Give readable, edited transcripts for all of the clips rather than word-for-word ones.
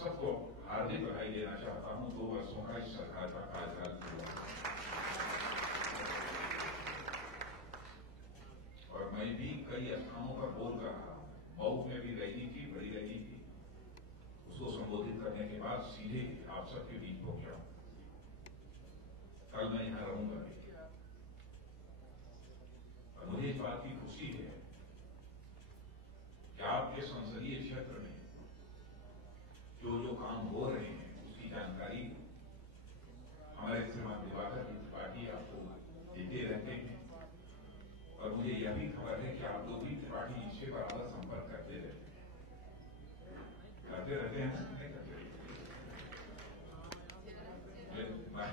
सबको हार्दिक बधाई देना चाहता हूं 2 वर्षों का इस सरकार का कार्यकाल हुआ। और मैं भी कई स्थानों पर बोल रहा, मऊ में भी रैली थी, बड़ी रैली थी, उसको संबोधित करने के बाद सीधे आप सबके बीच पहुंचा। कल मैं यहां रहूंगा भी, और मुझे इस बात की खुशी है कि आपके संसदीय क्षेत्र में जो काम हो रहे हैं उसकी जानकारी हमारे श्रीमान दिवाकर जी त्रिपाठी आपको देते रहते हैं। और मुझे यह भी खबर है कि आप लोग भी त्रिपाठी जी से बराबर संपर्क करते रहते हैं ना, नहीं करते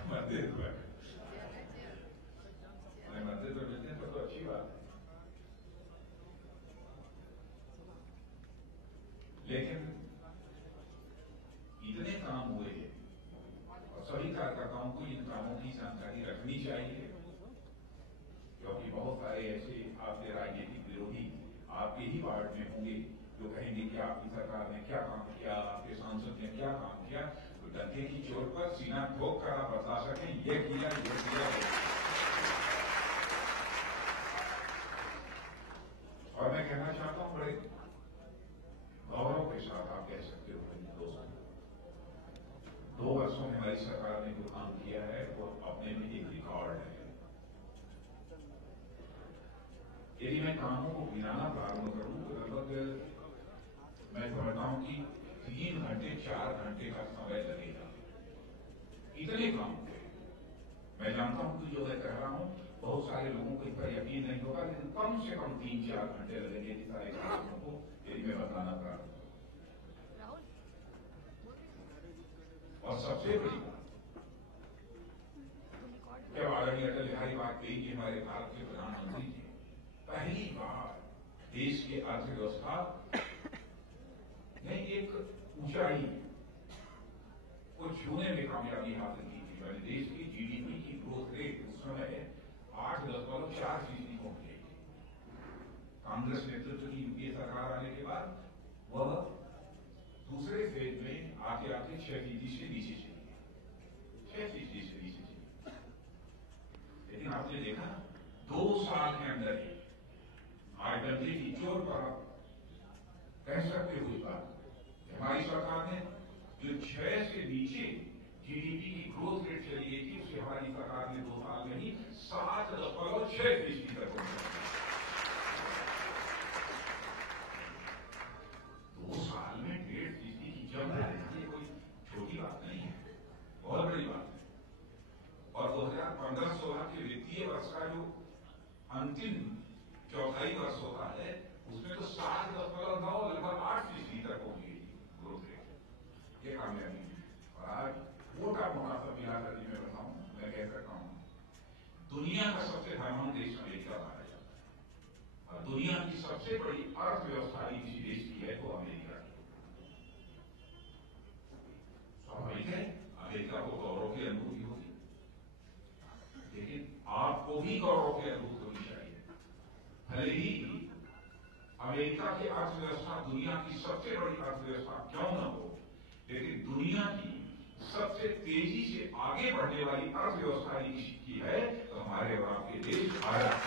मंदिर पर मिलते हैं तो अच्छी बात है। लेकिन इतने काम हुए और सभी कार्यकर्ताओं को इन कामों की जानकारी रखनी चाहिए, क्योंकि बहुत सारे ऐसे आपके राजनीतिक विरोधी आपके ही वार्ड में होंगे जो कहेंगे कि आपकी सरकार ने क्या काम किया, आपके सांसद ने क्या काम किया। तो डंके की चोट पर सीना ठोक कर आप बता सकें ये किया, ये किया। और मैं कहना चाहता हूं बड़े गौरव के साथ आप कह सकते हो दोस्तों, 2 वर्षों में हमारी सरकार ने जो काम किया है वो अपने में एक रिकॉर्ड है। यदि मैं कामों को गिनाना प्रारंभ करूं तो लगभग मैं समझता हूं कि 3 घंटे 4 घंटे का समय लगेगा, इतने काम थे। मैं जानता हूं कि जो मैं कह रहा हूं बहुत सारे लोगों को इस पर यकीन नहीं होगा, लेकिन कम से कम 3-4 घंटे लगेंगे इन सारे कामों को यदि मैं बताना प्रारंभ करूं। और सबसे बड़ी बात, जब आदरणीय अटल बिहारी वाजपेयी जी हमारे भारत के प्रधानमंत्री थे, पहली बार देश की अर्थव्यवस्था ने एक ऊंचाई को छूने में कामयाबी हासिल की थी। मैंने देश की जीडीपी की ग्रोथ रेट उस समय 8.4% पहुंच गई थी। कांग्रेस नेतृत्व की यूपीए सरकार आने के बाद वह दूसरे फेज में आते आते 6% से नीचे चली गई, 6% से नीचे चली। लेकिन आपने देखा 2 साल के अंदर ही आज डंके की चोट पर आप कह सकते हो इस बात, हमारी सरकार ने जो 6 से नीचे जीडीपी की ग्रोथ रेट चली गई थी, उसे हमारी सरकार ने 2 साल में ही 7.6% तक पहुंचा। 2 साल में 1.5% की जंप है, ये कोई छोटी बात नहीं है, बहुत बड़ी बात है। और 2015-16 के वित्तीय वर्ष का जो अंतिम चौथाई वर्ष होता है उसमें तो 7.9 लगभग 8% तक पहुंच गई ग्रोथ रेट, ये कामयाबी है। और आज मोटा मोटा सब मिलाकर मैं बताऊं, मैं कह सकता हूं दुनिया का सबसे धनवान देश अमेरिका माना जाता है, और दुनिया की सबसे बड़ी अर्थव्यवस्था किसी देश की है तो अमेरिका की। स्वाभाविक है अमेरिका को गौरव की अनुभूति होगी, लेकिन आपको भी गौरव की अनुभूति होनी चाहिए। भले ही अमेरिका की अर्थव्यवस्था दुनिया की सबसे बड़ी अर्थव्यवस्था क्यों न हो, लेकिन दुनिया की सबसे तेजी से आगे बढ़ने वाली अर्थव्यवस्था की है तो हमारे और आपके देश भारत।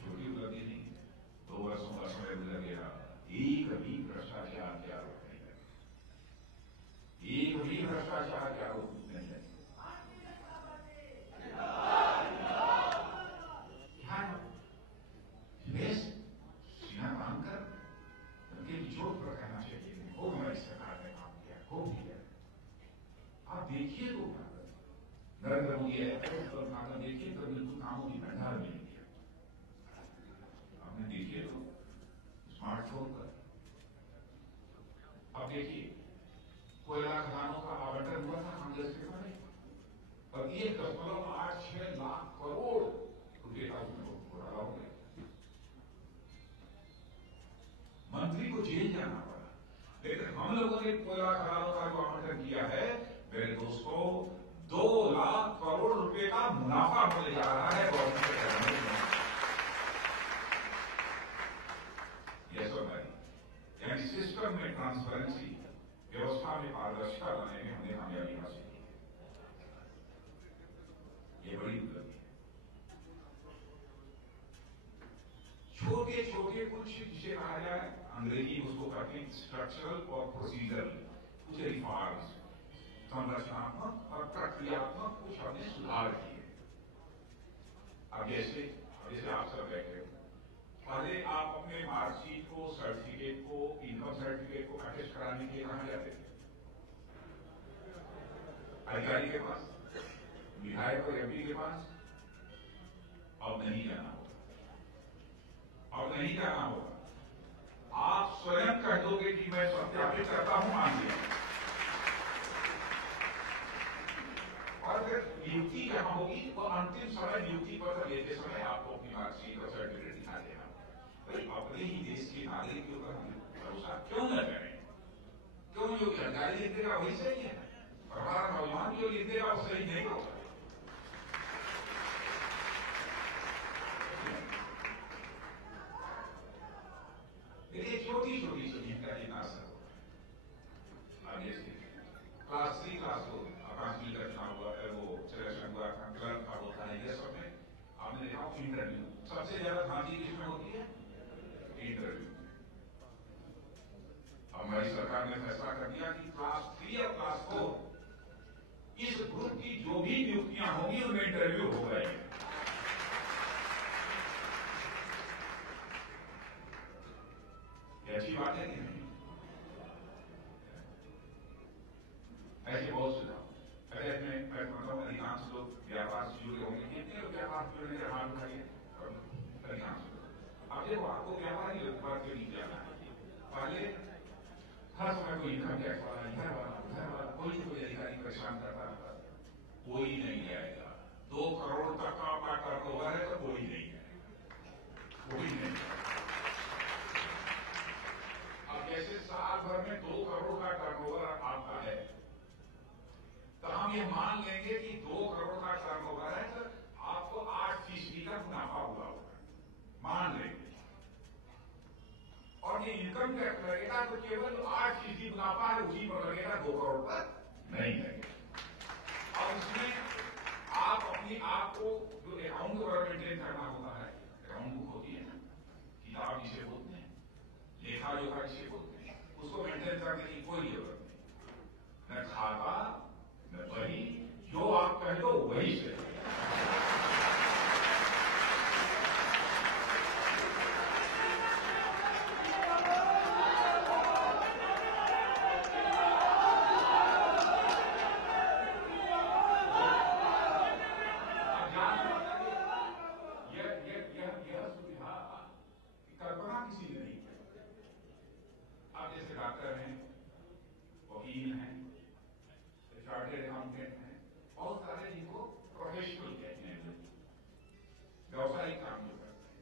छोटी उपलब्धि नहीं, 2 वर्षों का समय गुजर गया, एक भी भ्रष्टाचार के आरोप नहीं लगे, एक भी भ्रष्टाचार के आरोप नहीं लगे। सीना बांध कर उनके जोर पर कहना चाहिए खूब हमारी सरकार ने काम किया, खूब किया। आप देखिए तो नरेंद्र मोदी उठाकर देखिए तो बिल्कुल कामों की भंडार में किया। आपने देखिए तो स्मार्टफोन पर, अब देखिए कोयला खदानों का आवंटन हुआ था कांग्रेस के समय, और 1.86 लाख करोड़ रुपए का उसमें घोटाला हो गया, मंत्री को जेल जाना पड़ा। लेकिन हम लोगों ने कोयला खदानों का जो आवंटन किया है मेरे दोस्तों, 2 लाख करोड़ रुपए का मुनाफा मिल जा रहा है गवर्नमेंट। में ट्रांसपेरेंसी, व्यवस्था में पारदर्शिता लाने में हमने कामयाबी हासिल की। ये बड़ी उपलब्धि है। छोटे छोटे कुछ जिसे कहा जाए, अंग्रेजी उसको कहते हैं स्ट्रक्चरल और प्रोसीजरल कुछ रिफॉर्म्स, संरचनात्मक और प्रक्रियात्मक कुछ हमने सुधार किए। अब जैसे आप सब बैठे हो, पहले आप अपने मार्कशीट को, सर्टिफिकेट को, इनकम सर्टिफिकेट को अटेस्ट कराने के लिए कहां जाते थे? अधिकारी के पास, विधायक और एमपी के पास। अब नहीं जाना होगा, अब नहीं जाना होगा। आप स्वयं कह दोगे कि मैं सत्यापित करता हूं, मान लिया, और फिर नियुक्ति जहां होगी तो अंतिम समय नियुक्ति पत्र लेते समय आपको अपनी मार्कशीट और सर्टिफिकेट दिखा देना। भाई अपने ही देश के नागरिक के ऊपर हम भरोसा क्यों न करें? क्यों जो जानकारी लिख देगा वही सही है? हमारा नौजवान जो लिख देगा वो सही नहीं होगा। देखिए छोटी छोटी चीजें का जितना असर होगा। अब जैसे क्लास 3 क्लास 4 पांचवी घटना हुआ है, वो सिलेक्शन हुआ, क्लर्क का होता है, ये सब में आपने देखा इंटरव्यू सबसे ज्यादा धांधी किसमें होती है? इंटरव्यू। हमारी सरकार ने फैसला कर दिया कि क्लास 3 और क्लास 4 इस ग्रुप की जो भी नियुक्तियां होंगी उनमें इंटरव्यू होगा ही। ये अच्छी बात है कि नहीं? ऐसे बहुत सुझाव। अगर मैं मतलब अधिकांश लोग व्यापार से जुड़े होंगे, कितने लोग व्यापार से जुड़ने के हाथ उठाइए? अधिकांश लोग। अब देखो आपको व्यापारी बात क्यों नहीं जाना है? पहले हर समय कोई इनकम टैक्स वाला, इधर वाला, कोई अधिकारी परेशान करता रहता, कोई नहीं जाएगा। 2 करोड़ तक का आपका टर्नओवर है तो कोई नहीं है, कोई नहीं। अब जैसे साल भर में 2 करोड़ का टर्नओवर आपका है, तो हम ये मान लेंगे कि 2 करोड़ का टर्नओवर है तो आपको 8% का मुनाफा हुआ होगा, मान लेंगे। और ये इनकम टैक्स लगेगा तो केवल 8% मुनाफा है, उसी पर लगेगा, 2 करोड़ पर नहीं लगेगा। और इसमें आप अपनी आपको जो अकाउंट वगैरह मेंटेन करना होता है, अकाउंट बुक होती है ना, किताब जिसे बोलते हैं, लेखा जोखा जिसे बोलते हैं, उसको मेंटेन करने की कोई जरूरत नहीं। न खाता न बही, जो आप कह दो वही से। यह सुविधा कल्पना किसी ने नहीं की। आप जैसे डॉक्टर हैं, वकील हैं, चार्टर्ड अकाउंटेंट हैं, बहुत सारे जिनको प्रोफेशनल कहते हैं, व्यवसायिक काम जो करते हैं।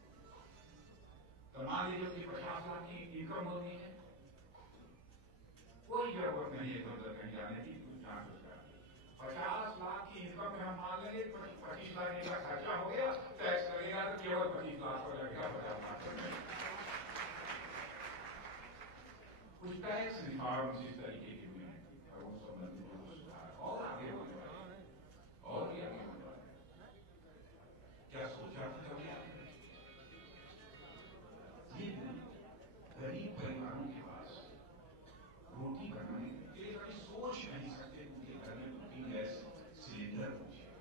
तो मान लीजिए कि 50 लाख की इनकम होती है, कोई जरूरत नहीं है इधर कहीं जाने की, कुछ जांच उसका। 50 लाख की इनकम में हम मान लेंगे 25 लाख का खर्चा हो गया, टैक्स लगेगा तो केवल 25 लाख पर लगेगा, 50 लाख पर नहीं। कुछ टैक्स रिफॉर्म्स इस तरीके के हुए हैं और वो संबंधित और आगे होने वाले हैं, और भी आगे होने वाले हैं। क्या सोचा था कभी आपने? ये गरीब परिवारों के पास रोटी बनाने के लिए कभी सोच नहीं सकते उनके घर में कुकिंग गैस सिलेंडर पहुंचेगा।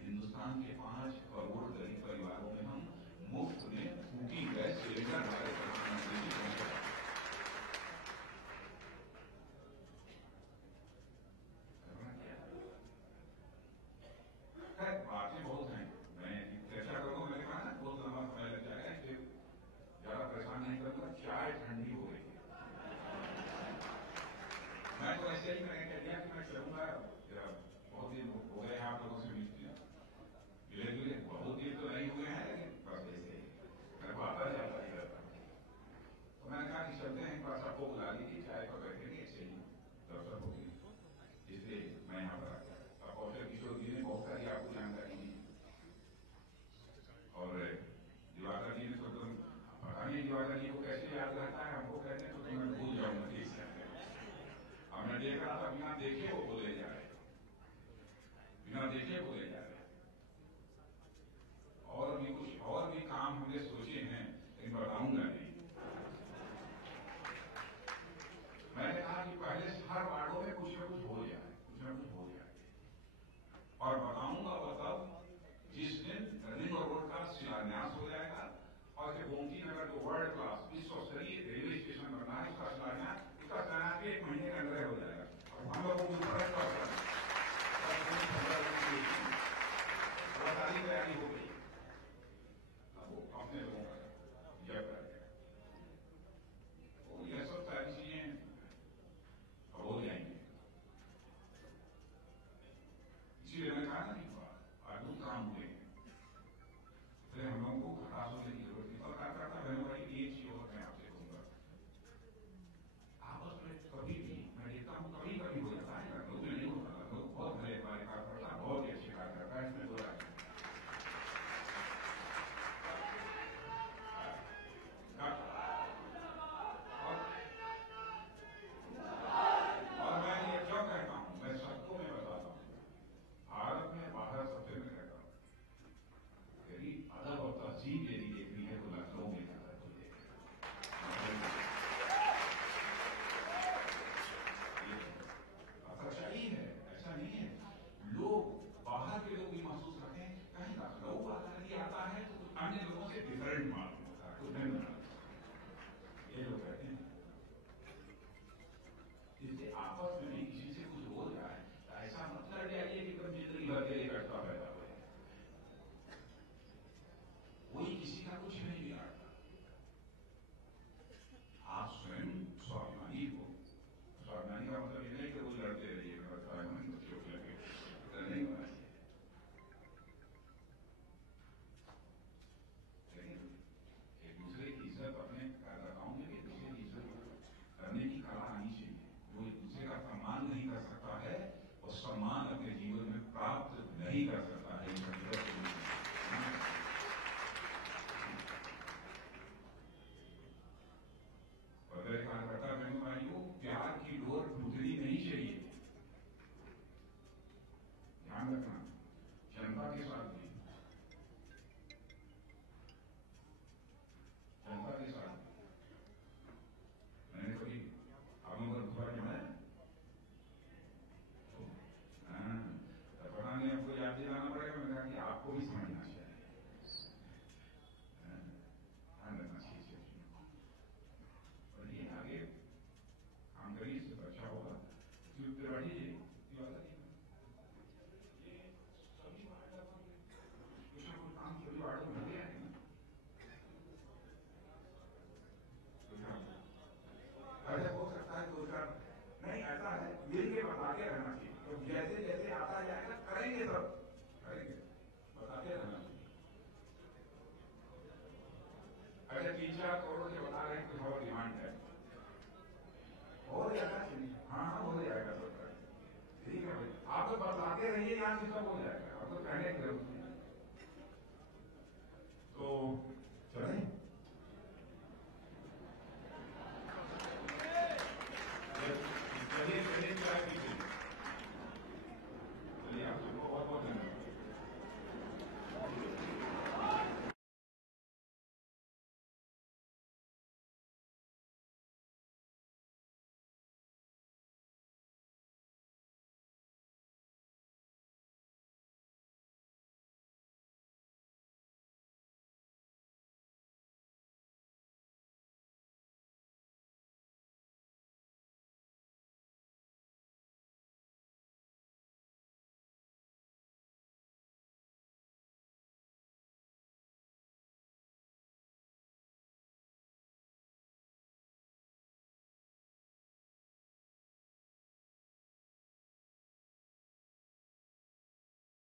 हिंदुस्तान के 5 करोड़ गरीब परिवारों में हम मुफ्त में कुकिंग गैस सिलेंडर हमारे प्रधानमंत्री जी पहुंचा। बातें बहुत हैं, मैं चर्चा करूंगा, मैंने कहा ना बहुत लंबा समय लग जाएगा, इसलिए ज्यादा परेशान नहीं करूंगा। चाय ठंडी हो गई, मैं तो ऐसे ही मैंने कह दिया कि मैं चलूंगा, बहुत दिन हो गए आप लोगों से मिले जुले, बहुत दिन तो नहीं हुए हैं, लेकिन बस ऐसे ही मैं आता जाता ही रहता हूँ। तो मैंने कहा कि चलते हैं, बस सबको बुला लीजिए, चाय पर बैठेंगे, ऐसे ही दर्शन होगी, इसलिए मैं यहाँ पर आ गया। अब कौशल किशोर जी ने बहुत सारी आपको जानकारी दी, और दिवाकर जी ने तो पता नहीं दिवाकर जी को कैसे याद रहता है, हमको कहते हैं तो मैं भूल जाऊंगा। देखे वो बोले जा रहे, बिना देखे बोले जा रहे। और भी काम हमने सोचे हैं, लेकिन बताऊंगा नहीं। मैंने कहा कि पहले हर वार्डों में कुछ न कुछ हो जाए, कुछ न कुछ हो जाए, और बताऊंगा वो तब जिस दिन रिंग रोड का शिलान्यास हो जाएगा और जो गोमती नगर जो वर्ल्ड क्लास विश्व स्तरीय रेलवे स्टेशन बनना है उसका शिलान्यास, उसका शिलान्यास 1 महीने के अंदर हो जाएगा। और हम लोगों को सारी तैयारी हो गई, अब वो अपने लोगों का जब कर गया, तो यह सब सारी चीजें हो जाएंगे। इसीलिए मैंने कहा ना अद्भुत काम हुए, इसलिए हम लोगों को हताश होने की जरूरत नहीं। और कार्यकर्ता बहनों भाई एक चीज और मैं आपसे कहूंगा, आपस में कभी भी मैं देखता हूँ कभी कभी हो जाता है, लोग नहीं होता, लोग बहुत भले हमारे कार्यकर्ता बहुत ही अच्छे कार्यकर्ता है, इसमें दो राय और मैं ये क्यों कहता हूं, मैं सबको मैं बताता हूं, भारत में बाहर सबसे मैं कहता हूं यदि अदब और तहजीब यदि देखनी है तो लखनऊ में जाकर तो सच्चाई है, ऐसा नहीं है। लोग बाहर के लोग भी महसूस करते हैं कहीं लखनऊ आकर यदि आता है तो कुछ अन्य लोगों से डिफरेंट मालूम होता है, कुछ नहीं, ये लोग कहते हैं। इससे आपस में भी किसी से कुछ हो जाए ऐसा मतलब है कि एकदम जिंदगी भर के लिए कटता पैदा हुए, कोई किसी का कुछ नहीं बिगाड़ता। आप स्वयं स्वाभिमानी हो, स्वाभिमानी का मतलब ये नहीं कि वो लड़ते रहिए चोट लगे, नहीं होना चाहिए। लेकिन एक दूसरे की इज्जत अपने कार्यकर्ताओं में एक दूसरे की इज्जत करने की कला आनी चाहिए। जो एक दूसरे का सम्मान नहीं कर सकता है और सम्मान अपने जीवन में प्राप्त नहीं कर सकता है। और मेरे कार्यकर्ता बहनों भाइयों, प्यार की डोर टूटनी नहीं चाहिए, ध्यान रखना। जनता के साथ भी, जनता के साथ मैंने कभी आप लोगों का दुआ जो है पता नहीं, आपको याद दिलाना पड़ेगा। मैंने कहा कि आपको भी समझना चाहिए, ध्यान रखना चाहिए। और ये आगे काम करिए, इससे अच्छा होगा। बैठिए, ये सभी कुछ ना कुछ काम सभी वार्डों में लगे हैं ना, अरे हो सकता है दो चार नहीं, ऐसा है मिल के बताते रहना चाहिए। तो जैसे जैसे आता जाएगा करेंगे, सब करेंगे, बताते रहना चाहिए। अगर 3-4 करोड़ के बता रहे हैं कुछ और डिमांड है और